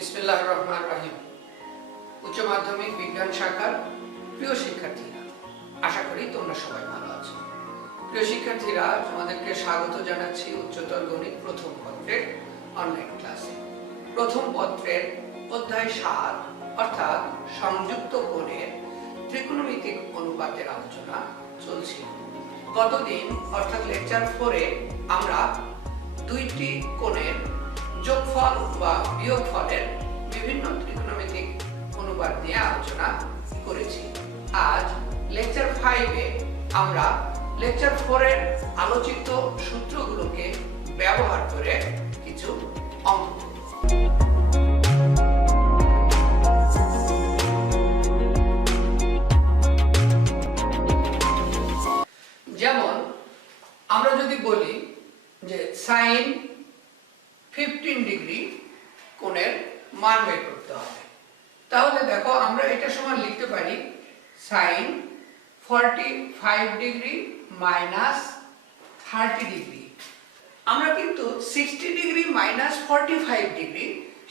বিসমিল্লাহির রহমানির রহিম। উচ্চ মাধ্যমিক বিজ্ঞান শাখার প্রিয় শিক্ষার্থীরা, আশা করি তোমরা সবাই ভালো আছো। প্রিয় শিক্ষার্থীরা, তোমাদেরকে স্বাগত জানাচ্ছি উচ্চতর গণিত প্রথম পত্রের অনলাইন ক্লাসে। প্রথম পত্রের অধ্যায় 7 অর্থাৎ সংযুক্ত কোণের ত্রিকোণমিতিক অনুপাতের আলোচনা চলছিল। গতদিন অর্থাৎ লেকচার 4-এ আমরা দুইটি কোণের যোগফল বা বিয়োগফলের বিভিন্ন ত্রিকোণমিতিক অনুপাত নিয়ে আলোচনা করেছি। আজ লেকচার 5-এ আমরা লেকচার 4-এর আলোচিত সূত্রগুলোকে ব্যবহার করে কিছু অঙ্ক করব। যেমন আমরা যদি বলি যে sin 15 ডিগ্রি কোণের মান বের করতে হবে, তাহলে দেখো আমরা এটা সমান লিখতে পারি sin 45 ডিগ্রি মাইনাস 30 ডিগ্রি। আমরা কিন্তু 60 ডিগ্রি মাইনাস 45 ডিগ্রি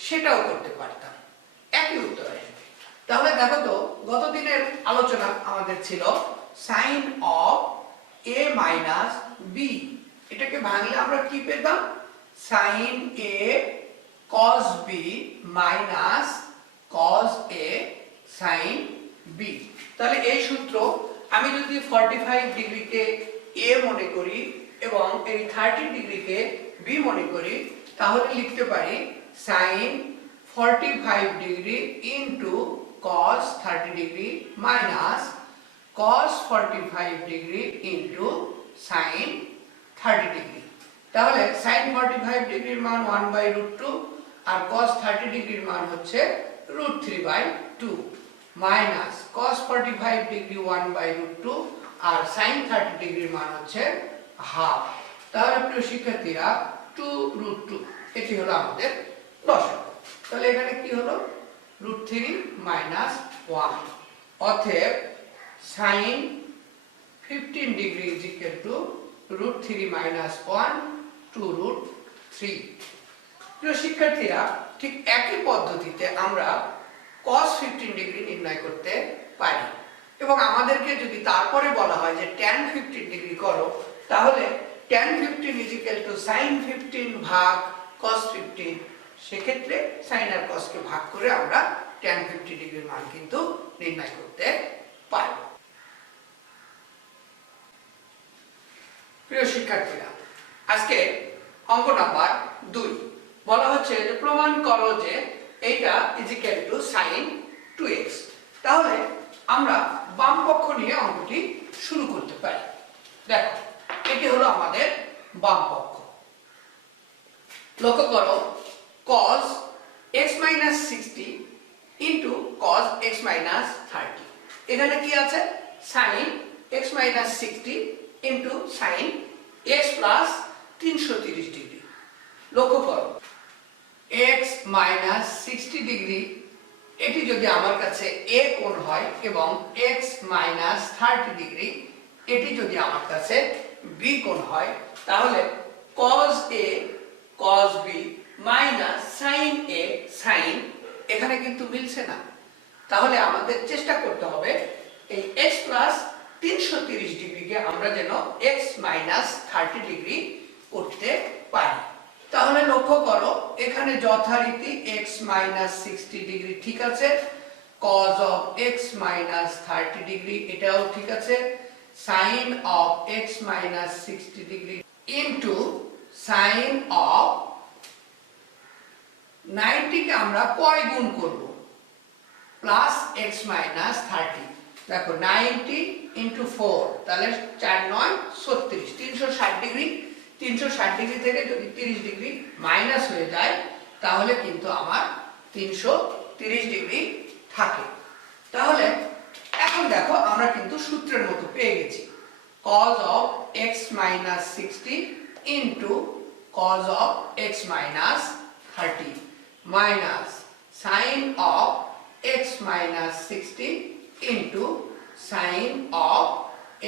সেটাও করতে পারতাম, একই উত্তর আসবে। তাহলে দেখো তো গত দিনের আলোচনা আমাদের ছিল sin of a minus b, এটাকে ভাঙলে আমরা কি পেতাম? sin a cos b minus cos a sin b। তাহলে এই সূত্র আমি যদি 45 ডিগ্রিকে a মনে করি এবং এই 30 ডিগ্রিকে b মনে করি, তাহলে লিখতে পারি sin 45 degree into cos 30 degree minus cos 45 degree into sin 30 degree. তাহলে sin 45 ডিগ্রির মান 1/√2 আর cos 30 ডিগ্রির মান হচ্ছে √3/2 মাইনাস cos 45 ডিগ্রি 1/√2 আর sin 30 ডিগ্রির মান হচ্ছে হাফ। তাহলে প্রিয় শিক্ষার্থীরা 2√2 এটি হলো আমাদের লসাগু। তাহলে এখানে কি হলো? √3 মাইনাস 1, অতএব sin 15 degree is equal to √3 minus 1 2√3। প্রিয় শিক্ষার্থীরা, ঠিক একই পদ্ধতিতে আমরা cos 15 ডিগ্রি নির্ণয় করতে পারি এবং আমাদেরকে যদি তারপরে বলা হয় যে tan 15 ডিগ্রি করো, তাহলে tan 15 is equal to sin 15 ভাগ cos 15। সেক্ষেত্রে sin আর cos কে ভাগ করে আমরা tan 50 ডিগ্রির মান কিন্তু নির্ণয় করতে পারি। প্রিয় শিক্ষার্থীরা, আজকে অঙ্ক নাম্বার 2 বলা হচ্ছে যে প্রমাণ করো যে এইটা is equal two sin 2x। তাহলে আমরা বাম পক্ষ নিয়ে অঙ্কটি শুরু করতে পারি। দেখো, এটি হলো আমাদের বাম পক্ষ। লক্ষ্য করো cos x minus 60 into cos x minus 30। এখানে কি আছে? sin x minus 60 into sin x plus 330 degree. লক্ষ্য করো x minus 60 ডিগ্রি এটি যদি আমার কাছে a কোণ হয় এবং x minus 30 ডিগ্রি এটি যদি আমার কাছে b কোণ হয়, তাহলে cos a cos b minus sin a sin, এখানে কিন্তু মিলছে না। তাহলে আমাদের চেষ্টা করতে হবে এই x plus 330 ডিগ্রিকে আমরা যেন x minus 30 ডিগ্রি করতে পারি। তাহলে লক্ষ্য করো এখানে যথারীতি x minus 60 ডিগ্রি ঠিক আছে, cos of x minus 30 degree এটাও ঠিক আছে, sin of x minus 60 degree into sin of 90 কে আমরা কয় গুণ করব? Plus x minus 30। দেখো 90 into 4, তাহলে 4 9 36, 360 ডিগ্রি। 360 ডিগ্রি থেকে যদি 30 ডিগ্রি মাইনাস হয়ে যায়, তাহলে কিন্তু আমার 330 ডিগ্রি থাকে। তাহলে এখন দেখো আমরা কিন্তু সূত্রের মতো পেয়ে গেছি, cos of x minus 60 into cos of x minus 30 minus sin of x minus 60 into sin of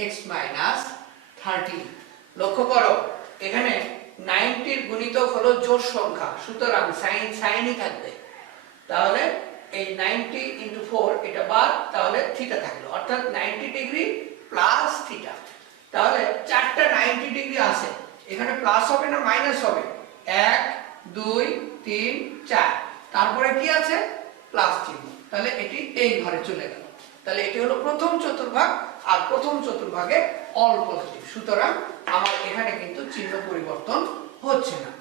x minus 30। লক্ষ্য করো এখানে 90 এর গুণিতক হলো জোড় সংখ্যা, সুতরাং sin সাইনই থাকবে। তাহলে এই 90 ইন্টু 4 এটা বাদ, তাহলে থিটা থাকলো, অর্থাৎ 90 ডিগ্রি প্লাস থিটা। তাহলে চারটা 90 ডিগ্রি আছে, এখানে প্লাস হবে না মাইনাস হবে? 1 2 3 4, তারপরে কি আছে? প্লাস চিহ্ন। তাহলে এটি এই ঘরে চলে গেল। তাহলে এটি হলো প্রথম চতুর্ভাগ, আর প্রথম চতুর্ভাগে অল পজিটিভ, সুতরাং আমার এখানে কিন্তু চিহ্ন পরিবর্তন হচ্ছে না।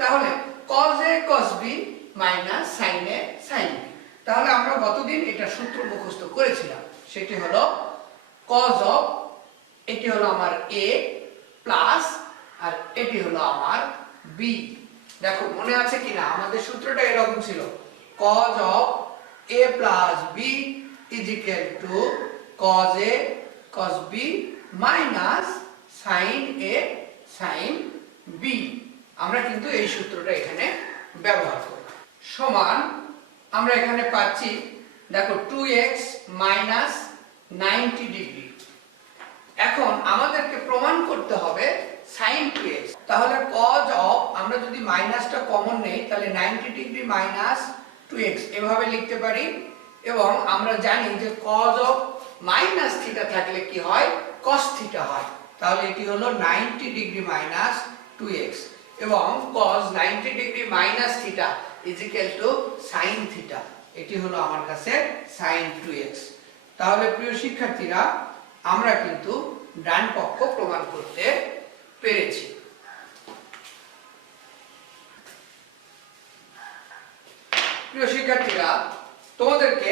তাহলে cos a cos b minus sin a sin b। তাহলে আমরা গতদিন এটা সূত্র মুখস্থ করেছিলাম, সেটি হলো cos অফ, এটি হলো আমার a প্লাস, আর এটি হলো আমার b। দেখো মনে আছে কিনা, আমাদের সূত্রটা এরকম ছিল, cos of a plus b is equal to cos a cos b minus sin a sin b। আমরা কিন্তু এই সূত্রটা এখানে ব্যবহার করব। সমান আমরা এখানে পাচ্ছি, দেখো 2x মাইনাস 90 ডিগ্রি। এখন আমাদেরকে প্রমাণ করতে হবে sin 2x। তাহলে cos অফ, আমরা যদি মাইনাসটা কমন নেই তাহলে 90 ডিগ্রি মাইনাস 2x এভাবে লিখতে পারি। এবং আমরা জানি যে cos অফ মাইনাস থিটা থাকলে কি হয়? cos থিটা হয়। তাহলে এটি হলো 90 ডিগ্রি মাইনাস 2x, এবং cos 90 degree minus theta is equal two sin theta. এটি হলো আমার কাছে sin 2x। তাহলে প্রিয় শিক্ষার্থীরা, আমরা কিন্তু ডান পক্ষ প্রমাণ করতে পেরেছি। প্রিয় শিক্ষার্থীরা, তোমাদেরকে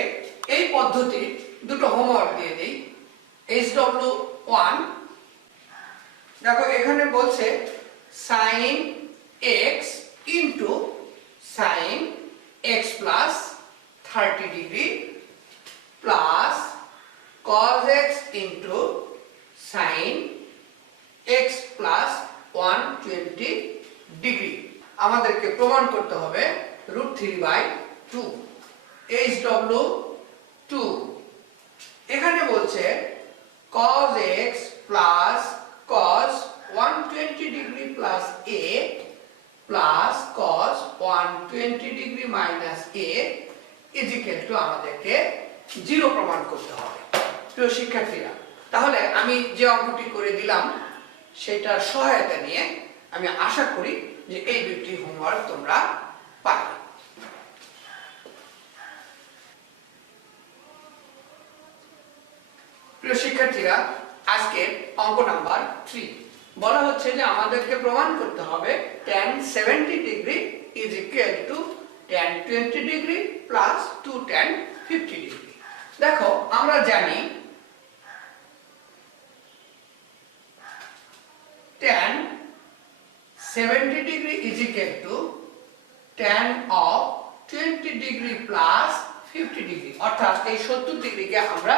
এই পদ্ধতির দুটো হোমওয়ার্ক দিয়ে দিই। SW1, দেখো এখানে বলছে sin x into sin x plus 30 degree plus cos x into sin x plus 120 degree. আমাদেরকে প্রমাণ করতে হবে √3/2। SW2, এখানে বলছে cos x plus cos 120 degree plus a plus cos 120 degree minus a is equal two, আমাদেরকে 0 প্রমাণ করতে হবে। প্রিয় শিক্ষার্থীরা, তাহলে আমি যে অঙ্কটি করে দিলাম সেটার সহায়তা নিয়ে আমি আশা করি যে এই দুটি হোমওয়ার্ক তোমরা পাবে। প্রিয় শিক্ষার্থীরা, আজকের অঙ্ক নাম্বার 3 বলা হচ্ছে যে আমাদেরকে প্রমাণ করতে হবে tan 70 degree is equal two tan 20 degree plus 2 tan 50 degree. দেখো আমরা জানি tan 70 degree is equal two tan of 20 degree plus 50 degree, অর্থাৎ এই 70 ডিগ্রিকে আমরা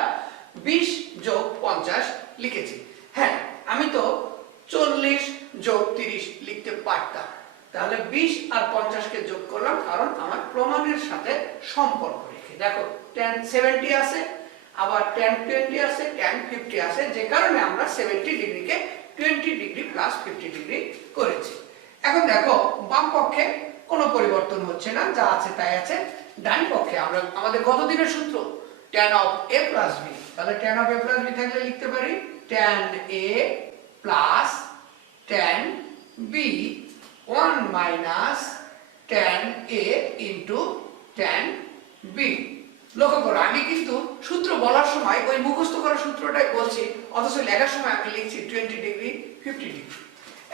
20 যোগ 50 লিখেছি। হ্যাঁ, আমি তো 40 যোগ 30 লিখতে পারতাম, তাহলে 20 আর 50 কে যোগ করলাম, কারণ আমার প্রমাণের সাথে সম্পর্ক রেখে। দেখো tan 70 আছে, আবার tan 20 আছে, tan 50 আছে, যে কারণে আমরা 70 ডিগ্রিকে 20 ডিগ্রি প্লাস 50 ডিগ্রি করেছি। এখন দেখো বাম পক্ষে কোনো পরিবর্তন হচ্ছে না, যা আছে তাই আছে। ডান পক্ষে আমরা আমাদের গত দিনের সূত্র tan of a plus b, তাহলে tan of a plus b থাকলে লিখতে পারি tan a plus tan b 1 minus tan a into tan b। লক্ষ্য করো, আমি কিন্তু সূত্র বলার সময় ওই মুখস্থ করা সূত্রটাই বলছি, অথচ লেখার সময় আমি লিখছি 20 ডিগ্রি 50 ডিগ্রি।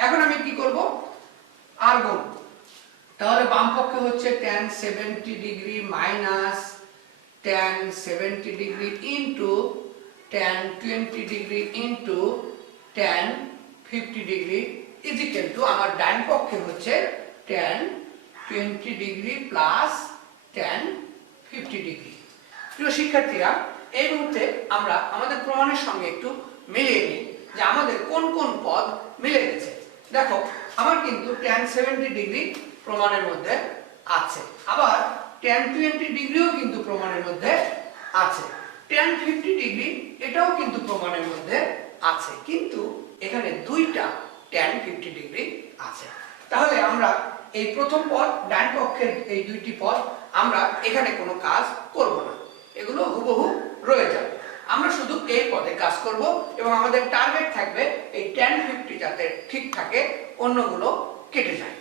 এখন আমি কি করব? আর গুণ। তাহলে বাম পক্ষে হচ্ছে tan 70 degree minus tan 70 degree into tan 20 degree into tan 50 degree is equal two, আমার ডান পক্ষে হচ্ছে tan 20 degree plus tan 50 degree. প্রিয় শিক্ষার্থীরা, এই মুহূর্তে আমরা আমাদের প্রমাণের সঙ্গে একটু মিলিয়ে নিই যে আমাদের কোন কোন পদ মিলে গেছে। দেখো আমার কিন্তু tan 70 ডিগ্রি প্রমাণের মধ্যে আছে, আবার tan 20 ডিগ্রিও কিন্তু প্রমাণের মধ্যে আছে, tan 50 ডিগ্রি এটাও কিন্তু প্রমাণের মধ্যে আছে, কিন্তু এখানে দুইটা tan 50 ডিগ্রি আছে। তাহলে আমরা এই প্রথম পদ ডান পক্ষের এই দুইটি পদ আমরা এখানে কোনো কাজ করব না, এগুলো হুবহু রয়ে যাবে। আমরা শুধু এই পদে কাজ করব এবং আমাদের টার্গেট থাকবে এই tan 50 যাতে ঠিক থাকে, অন্যগুলো কেটে যায়।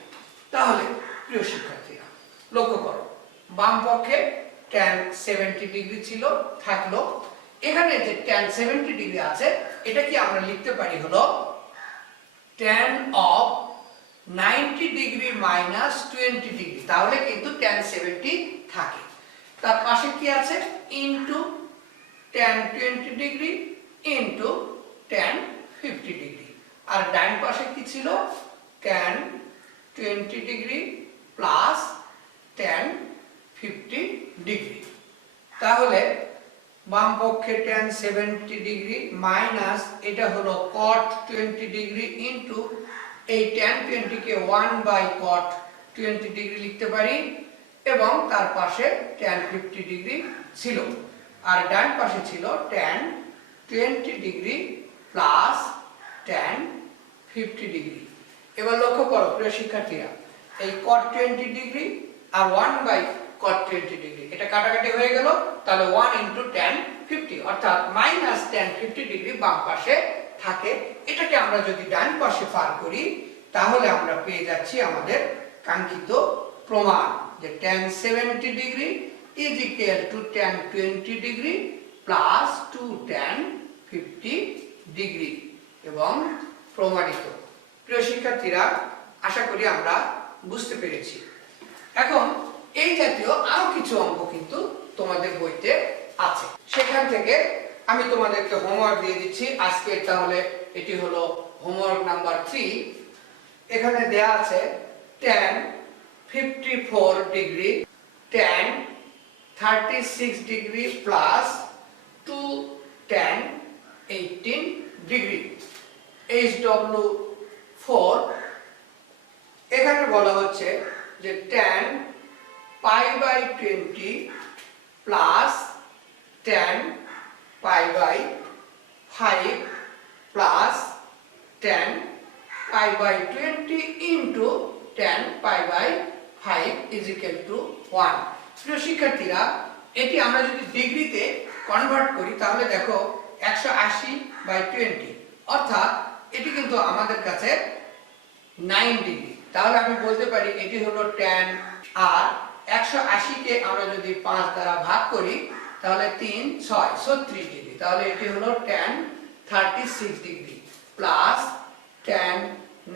তাহলে প্রিয় শিক্ষার্থীরা লক্ষ্য করো, বাম পক্ষে tan 70 ডিগ্রি ছিল, থাকলো। এখানে যে tan 70 ডিগ্রি আছে এটা কি আমরা লিখতে পারি হলো tan of 90 degree minus 20 degree, তাহলে কিন্তু tan 70 থাকে। তার পাশে কি আছে into tan 20 degree into tan 50 degree, আর ডান পাশে কি ছিল tan 20 degree plus tan 50 degree. তাহলে বাম পক্ষে tan 70 ডিগ্রি মাইনাস এটা হলো cot 20 ডিগ্রি ইনটু এই tan 20 কে 1/cot 20 ডিগ্রি লিখতে পারি, এবং তার পাশে tan 50 ডিগ্রি ছিল, আর ডান পাশে ছিল tan 20 degree plus tan 50 degree. এবার লক্ষ্য করো প্রিয় শিক্ষার্থীরা, এই cot 20 ডিগ্রি আর 1/cot 20 ডিগ্রি এটা কাটাকাটি হয়ে গেল, তাহলে 1 ইনটু tan 50 অর্থাৎ মাইনাস tan 50 ডিগ্রি বাম পাশে থাকে। এটাকে আমরা যদি ডান পাশে পার করি তাহলে আমরা পেয়ে যাচ্ছি আমাদের কাঙ্ক্ষিত প্রমাণ যে tan 70 degree is equal to tan 20 degree plus 2 tan 50 degree এবং প্রমাণিত। প্রিয় শিক্ষার্থীরা আশা করি আমরা বুঝতে পেরেছি। এখন এই জাতীয় আরো কিছু অঙ্ক কিন্তু তোমাদের বইতে আছে, সেখান থেকে আমি তোমাদেরকে হোমওয়ার্ক দিয়ে দিচ্ছি আজকে। তাহলে এটি হলো হোমওয়ার্ক নাম্বার 3। এখানে দেয়া আছে tan 54 degree tan 36 degree plus 2 tan 18 degree HW4। এখানে বলা হচ্ছে যে tan π/20 plus tan π/5 plus tan π/20 into tan π/5 is equal to 1। প্রিয় শিক্ষার্থীরা এটি আমরা যদি ডিগ্রিতে কনভার্ট করি তাহলে দেখো 180/20 অর্থাৎ এটি কিন্তু আমাদের কাছে 9 ডিগ্রি। তাহলে আমি বলতে পারি এটি হলো tan, আর 180 কে আমরা যদি 5 দ্বারা ভাগ করি তাহলে 3 6 36 ডিগ্রি, তাহলে এটি হলো tan 36 degree plus tan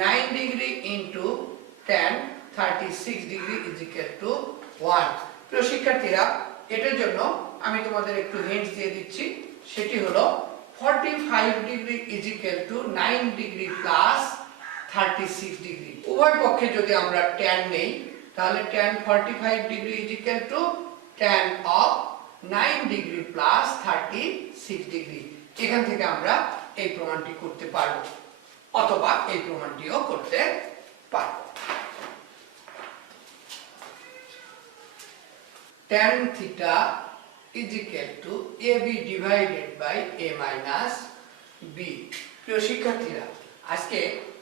9 degree into tan 36 degree is equal to 1। প্রিয় শিক্ষার্থীরা এটার জন্য আমি তোমাদের একটু হিন্টস দিয়ে দিচ্ছি, সেটি হলো 45 degree is equal to 9 degree plus 36 degree. উভয় পক্ষে যদি আমরা tan নেই তাহলে tan 45 degree is equal to tan of 9 degree plus 36 degree. এখান থেকে আমরা এই প্রমাণটি করতে পারবো, অথবা এই প্রমাণটিও করতে পারবো। tan theta is equal to AB divided by A minus B। প্রিয় শিক্ষার্থীরা আজকে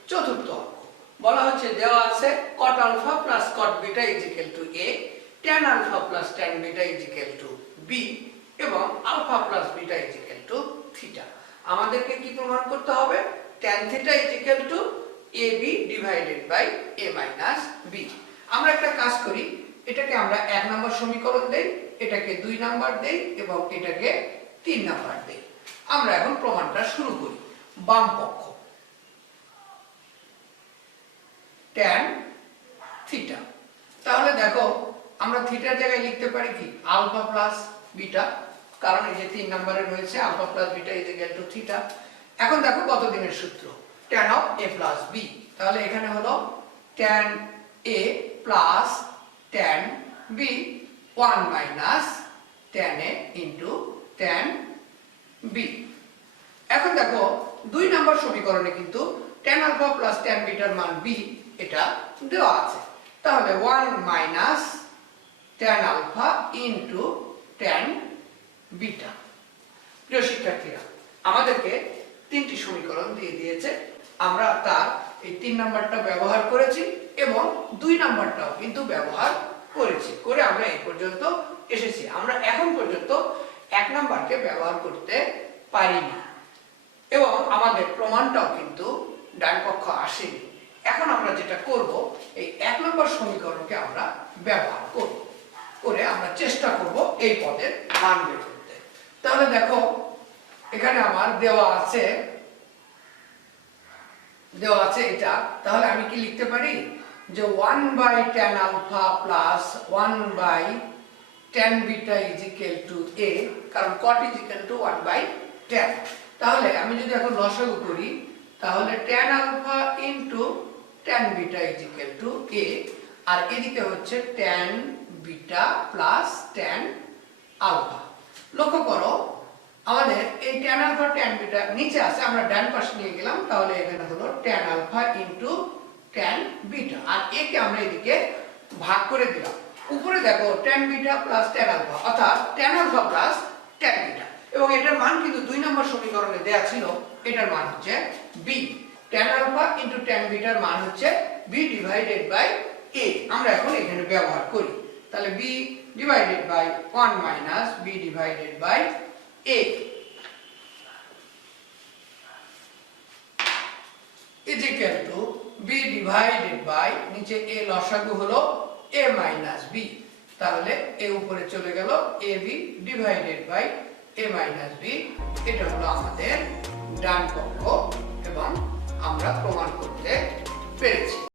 চতুর্থ অঙ্ক বলা হচ্ছে, দেওয়া আছে cot alpha plus cot beta is equal to A, tan alpha plus tan beta is equal to B এবং alpha plus beta is equal to theta। আমাদেরকে কি প্রমাণ করতে হবে? tan theta is equal to AB divided by A minus B। আমরা একটা কাজ করি, এটাকে আমরা 1 নম্বর সমীকরণ দেই, এটাকে 2 নাম্বার দেই এবং এটাকে 3 নাম্বার দেই। আমরা এখন প্রমাণটা শুরু করি। বাম পক্ষ tan থিটা, তাহলে দেখো আমরা থিটার জায়গায় লিখতে পারি কি আলফা প্লাস বিটা, কারণ এই যে 3 নম্বরে রয়েছে alpha plus beta is equal to theta. এখন দেখো কত দিনের সূত্র tan of a plus b, তাহলে এখানে হলো tan a plus tan b 1 minus tan a into tan b। এখন দেখো 2 নম্বর সমীকরণে কিন্তু tan আলফা প্লাস tan বিটার মান b এটা দেওয়া আছে, তাহলে 1 minus tan alpha into tan beta. প্রিয় শিক্ষার্থীরা আমাদেরকে 3টি সমীকরণ দিয়ে দিয়েছে, আমরা তার এই 3 নাম্বারটা ব্যবহার করেছি এবং 2 নাম্বারটাও কিন্তু ব্যবহার করেছি, করে আমরা এই পর্যন্ত এসেছি। আমরা এখন পর্যন্ত 1 নাম্বারকে ব্যবহার করতে পারিনি এবং আমাদের প্রমাণটাও কিন্তু ডান পক্ষ আসেনি। এখন আমরা যেটা করব, এই 1 নম্বর সমীকরণকে আমরা ব্যবহার করব, করে আমরা চেষ্টা করব এই পদের মান বের করতে। তাহলে দেখো এখানে আমার দেওয়া আছে এটা, তাহলে আমি কি লিখতে পারি যে 1/tan alpha plus 1/tan beta is equal to a, কারণ cot is equal to 1/tan। তাহলে আমি যদি এখন লসাগু করি, তাহলে tan alpha into tan beta is equal to a, আর এদিকে হচ্ছে tan beta plus tan alpha. লক্ষ্য করো আমাদের এই tan আলফা tan বিটা নিচে আছে, আমরা ডান পাশে নিয়ে গেলাম, তাহলে এখানে হলো tan alpha into tan beta, আর a কে আমরা এদিকে ভাগ করে দিলাম। উপরে দেখো tan beta plus tan alpha, অর্থাৎ tan alpha plus tan beta, এবং এটার মান কিন্তু 2 নম্বর সমীকরণে দেয়া ছিল। এটার মান হচ্ছে b। tan alpha into tan বিটার মান হচ্ছে b ডিভাইডেড বাই a। আমরা এখন এখানে ব্যবহার করি, তাহলে b divided by 1 minus b divided by a is equal to b divided by, নিচে a লসাগু হলো a minus b, তাহলে a উপরে চলে গেল ab divided by a minus b। এটা হলো আমাদের ডান পক্ষ এবং আমরা প্রমাণ করতে পেরেছি।